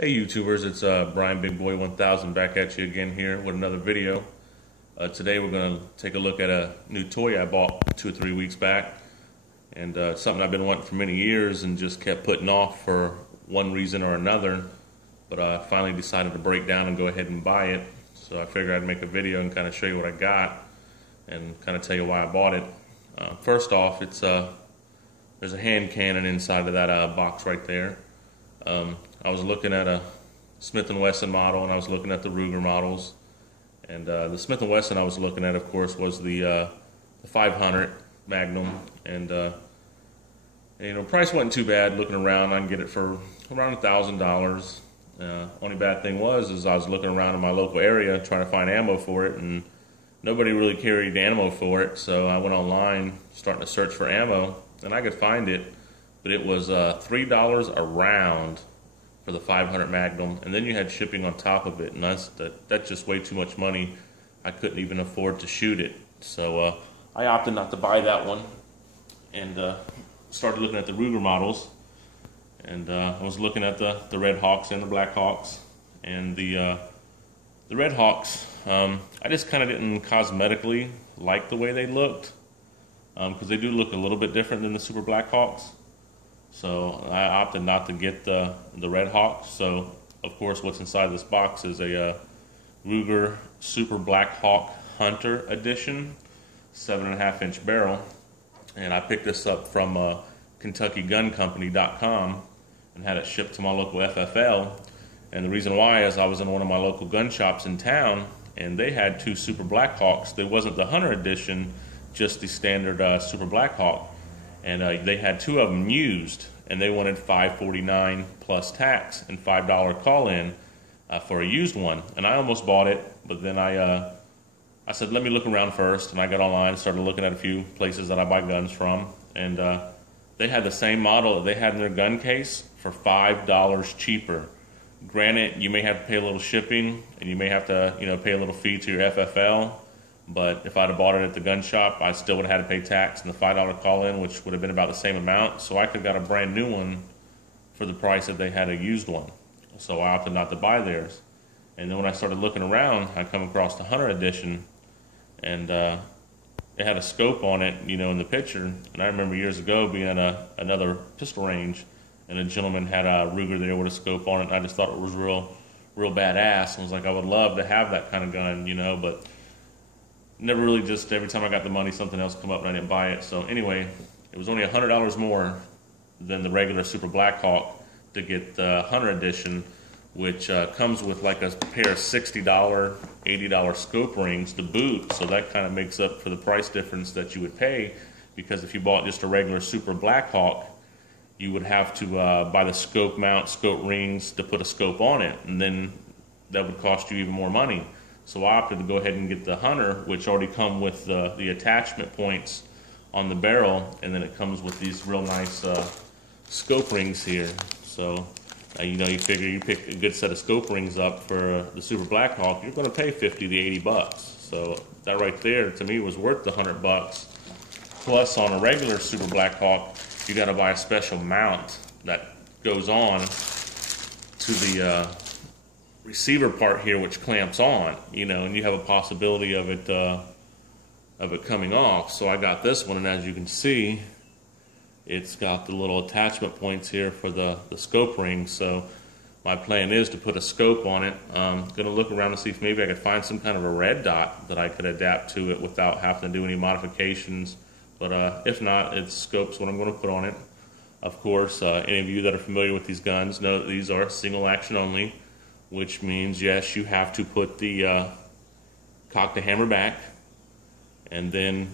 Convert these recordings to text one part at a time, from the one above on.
Hey YouTubers, it's Brian Big Boy 1000 back at you again here with another video. Today we're going to take a look at a new toy I bought 2 or 3 weeks back, and something I've been wanting for many years and just kept putting off for one reason or another, but I finally decided to break down and go ahead and buy it. So I figured I'd make a video and kind of show you what I got and kind of tell you why I bought it. First off, it's there's a hand cannon inside of that box right there. I was looking at a Smith & Wesson model, and I was looking at the Ruger models. And the Smith & Wesson I was looking at, of course, was the 500 Magnum. And price wasn't too bad. Looking around, I can get it for around $1,000. Only bad thing was I was looking around in my local area trying to find ammo for it, and nobody really carried ammo for it. So I went online starting to search for ammo, and I could find it, but it was $3 a round for the 500 Magnum, and then you had shipping on top of it, and that's just way too much money. I couldn't even afford to shoot it, so I opted not to buy that one, and started looking at the Ruger models, and I was looking at the Red Hawks and the Blackhawks, and the Red Hawks, I just kind of didn't cosmetically like the way they looked, because they do look a little bit different than the Super Blackhawks. So I opted not to get the Red Hawk. So of course what's inside this box is a Ruger Super Blackhawk Hunter Edition 7.5-inch barrel, and I picked this up from KentuckyGunCompany.com and had it shipped to my local FFL. And the reason why is I was in one of my local gun shops in town, and they had 2 Super Blackhawks. There wasn't the Hunter Edition, just the standard Super Blackhawk. And they had 2 of them used, and they wanted $5.49 plus tax and $5 call-in for a used one. And I almost bought it, but then I said, let me look around first. And I got online and started looking at a few places that I buy guns from. And they had the same model that they had in their gun case for $5 cheaper. Granted, you may have to pay a little shipping, and you may have to pay a little fee to your FFL. But if I'd have bought it at the gun shop, I still would have had to pay tax and the $5 call-in, which would have been about the same amount. So I could have got a brand new one for the price that they had a used one. So I opted not to buy theirs. And then when I started looking around, I come across the Hunter Edition, and it had a scope on it, in the picture. And I remember years ago being at another pistol range, and a gentleman had a Ruger there with a scope on it. And I just thought it was real badass. And I was like, I would love to have that kind of gun, but never really, just every time I got the money, something else come up and I didn't buy it. So anyway, it was only $100 more than the regular Super Blackhawk to get the Hunter Edition, which comes with like a pair of $60, $80 scope rings to boot. So that kind of makes up for the price difference that you would pay, because if you bought just a regular Super Blackhawk, you would have to buy the scope mount, scope rings to put a scope on it, and then that would cost you even more money. So I opted to go ahead and get the Hunter, which already come with the attachment points on the barrel, and then it comes with these real nice scope rings here. So you figure you pick a good set of scope rings up for the Super Blackhawk, you're going to pay 50 to 80 bucks. So that right there to me was worth the $100 bucks. Plus on a regular Super Blackhawk, you got to buy a special mount that goes on to the receiver part here, which clamps on, and you have a possibility of it coming off. So I got this one, and as you can see, it's got the little attachment points here for the scope ring. So my plan is to put a scope on it. I'm gonna look around to see if maybe I could find some kind of a red dot that I could adapt to it without having to do any modifications. But if not, it's scope's what I'm going to put on it. Of course, any of you that are familiar with these guns know that these are single action only, which means, yes, you have to put the cock the hammer back, and then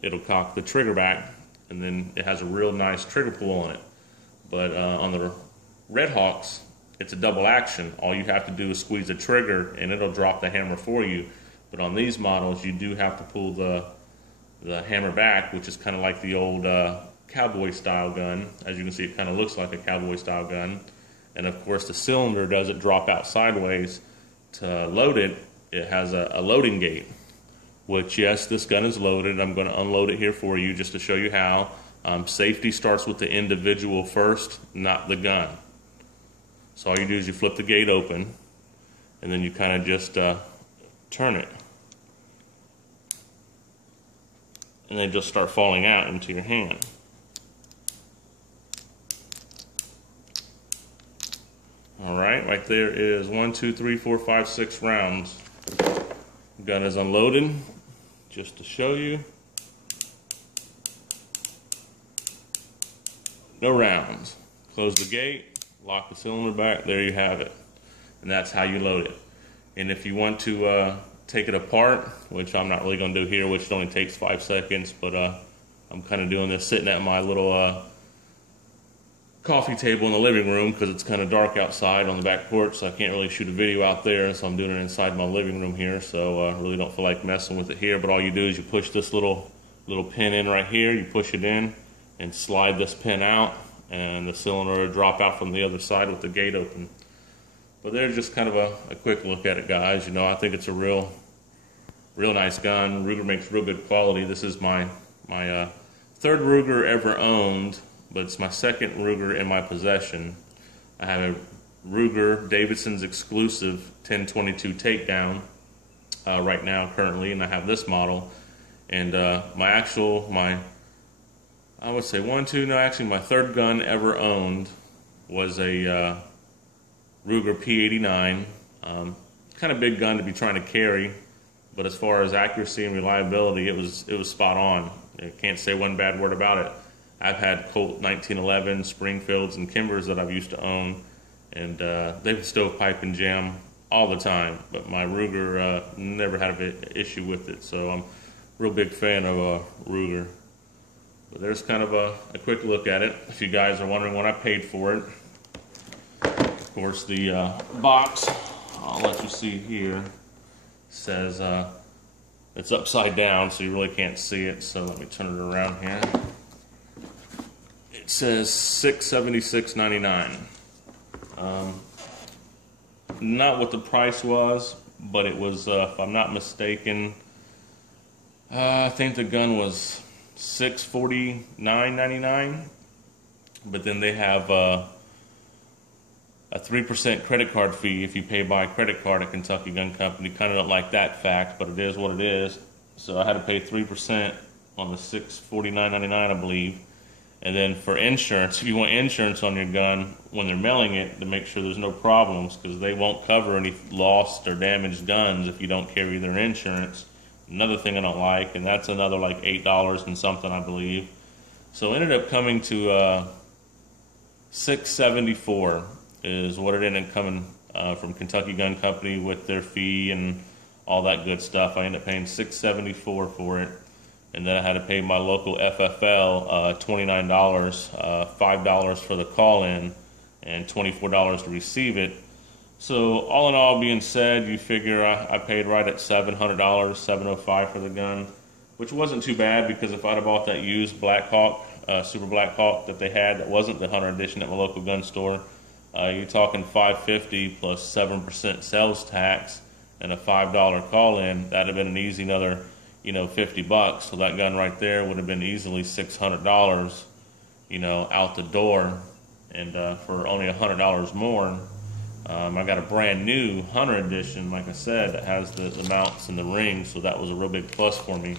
it'll cock the trigger back, and then it has a real nice trigger pull on it. But on the Red Hawks, it's a double action. All you have to do is squeeze the trigger and it'll drop the hammer for you. But on these models, you do have to pull the hammer back, which is kind of like the old cowboy style gun. As you can see, it kind of looks like a cowboy style gun. And of course the cylinder doesn't drop out sideways. To load it, it has a loading gate, which, yes, this gun is loaded. I'm going to unload it here for you just to show you how. Safety starts with the individual first, not the gun. So all you do is you flip the gate open, and then you kind of just turn it. And they just start falling out into your hand. Alright, right there is 1, 2, 3, 4, 5, 6 rounds. Gun is unloaded, just to show you. No rounds. Close the gate, lock the cylinder back, there you have it. And that's how you load it. And if you want to take it apart, which I'm not really going to do here, which only takes 5 seconds, but I'm kind of doing this sitting at my little coffee table in the living room because it's kind of dark outside on the back porch, so I can't really shoot a video out there, so I'm doing it inside my living room here, so I really don't feel like messing with it here. But all you do is you push this little pin in right here, you push it in and slide this pin out, and the cylinder will drop out from the other side with the gate open. But there's just kind of a quick look at it, guys. You know, I think it's a real nice gun. Ruger makes real good quality. This is my third Ruger ever owned, but it's my second Ruger in my possession. I have a Ruger Davidson's exclusive 1022 takedown right now currently, and I have this model. And my third gun ever owned was a Ruger P89. Kind of big gun to be trying to carry, but as far as accuracy and reliability, it was spot on. I can't say one bad word about it. I've had Colt 1911, Springfields, and Kimbers that I've used to own, and they would stovepipe and jam all the time, but my Ruger never had an issue with it, so I'm a real big fan of Ruger. But there's kind of a quick look at it. If you guys are wondering what I paid for it, of course the box, I'll let you see here, says it's upside down, so you really can't see it, so let me turn it around here. It says $676.99. Not what the price was, but it was, if I'm not mistaken, I think the gun was $649.99. But then they have a 3% credit card fee if you pay by credit card at Kentucky Gun Company. Kind of don't like that fact, but it is what it is. So I had to pay 3% on the $649.99, I believe. And then for insurance, if you want insurance on your gun when they're mailing it, to make sure there's no problems, because they won't cover any lost or damaged guns if you don't carry their insurance. Another thing I don't like, and that's another like $8 and something, I believe. So it ended up coming to $674 is what it ended up coming from Kentucky Gun Company with their fee and all that good stuff. I ended up paying $674 for it. And then I had to pay my local FFL $29, $5 for the call-in, and $24 to receive it. So all in all being said, you figure I paid right at $700, $705 for the gun, which wasn't too bad, because if I'd have bought that used Blackhawk, Super Blackhawk that they had that wasn't the Hunter Edition at my local gun store, you're talking $550 plus 7% sales tax and a $5 call-in. That'd have been an easy another, $50. So that gun right there would have been easily $600, out the door. And for only $100 more, I got a brand new Hunter Edition, like I said, that has the mounts and the rings. So that was a real big plus for me.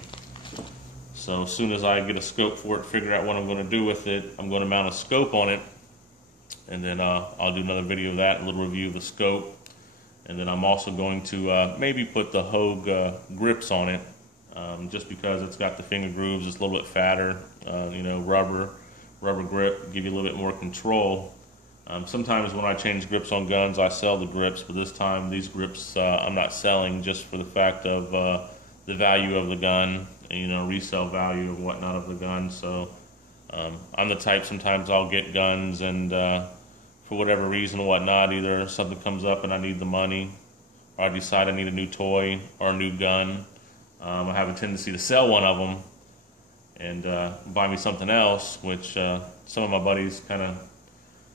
So as soon as I get a scope for it, figure out what I'm going to do with it, I'm going to mount a scope on it. And then I'll do another video of that, a little review of the scope. And then I'm also going to maybe put the Hogue grips on it. Just because it's got the finger grooves, it's a little bit fatter, rubber grip, give you a little bit more control. Sometimes when I change grips on guns, I sell the grips, but this time these grips I'm not selling, just for the fact of the value of the gun, and, resale value of whatnot of the gun. So I'm the type, sometimes I'll get guns and for whatever reason or whatnot, either something comes up and I need the money, or I decide I need a new toy or a new gun. I have a tendency to sell one of them and buy me something else, which some of my buddies kind of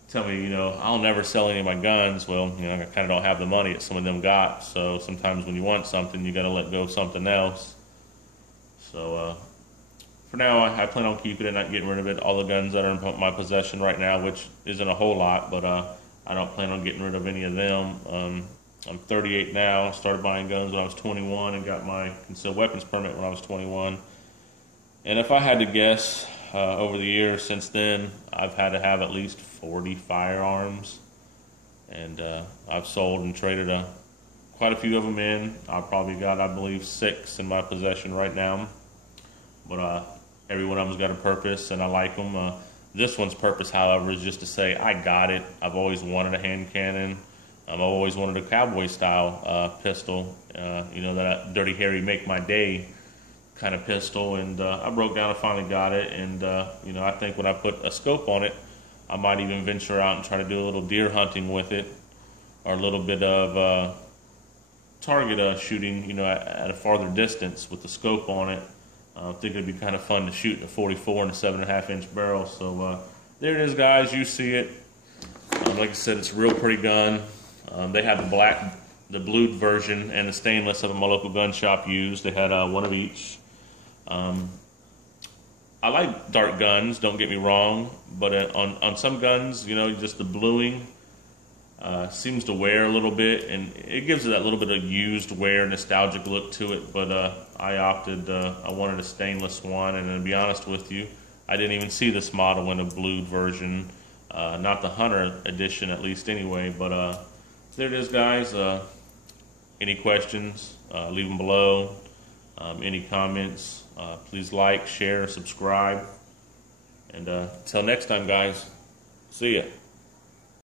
tell me, I'll never sell any of my guns. Well, I kind of don't have the money that some of them got, so sometimes when you want something, you got to let go of something else. So for now, I plan on keeping it, not getting rid of it. All the guns that are in my possession right now, which isn't a whole lot, but I don't plan on getting rid of any of them. I'm 38 now. Started buying guns when I was 21 and got my concealed weapons permit when I was 21. And if I had to guess, over the years since then, I've had to have at least 40 firearms. And I've sold and traded quite a few of them in. I've probably got, I believe, 6 in my possession right now. But every one of them's got a purpose, and I like them. This one's purpose, however, is just to say I got it. I've always wanted a hand cannon. I've always wanted a cowboy-style pistol. You know, that Dirty Harry Make My Day kind of pistol. And I broke down and finally got it. And, you know, I think when I put a scope on it, I might even venture out and try to do a little deer hunting with it, or a little bit of target shooting, you know, at a farther distance with the scope on it. I think it'd be kind of fun to shoot in a 44 and a 7.5-inch barrel. So there it is, guys. You see it. Like I said, it's a real pretty gun. They had the blued version and the stainless of my local gun shop used. They had one of each. I like dark guns, don't get me wrong, but on some guns, you know, just the bluing seems to wear a little bit, and it gives it that little bit of used wear, nostalgic look to it. But I opted, I wanted a stainless one, and to be honest with you, I didn't even see this model in a blued version, not the Hunter edition at least anyway. But there it is, guys. Any questions, leave them below. Any comments, please like, share, subscribe. And till next time, guys, see ya.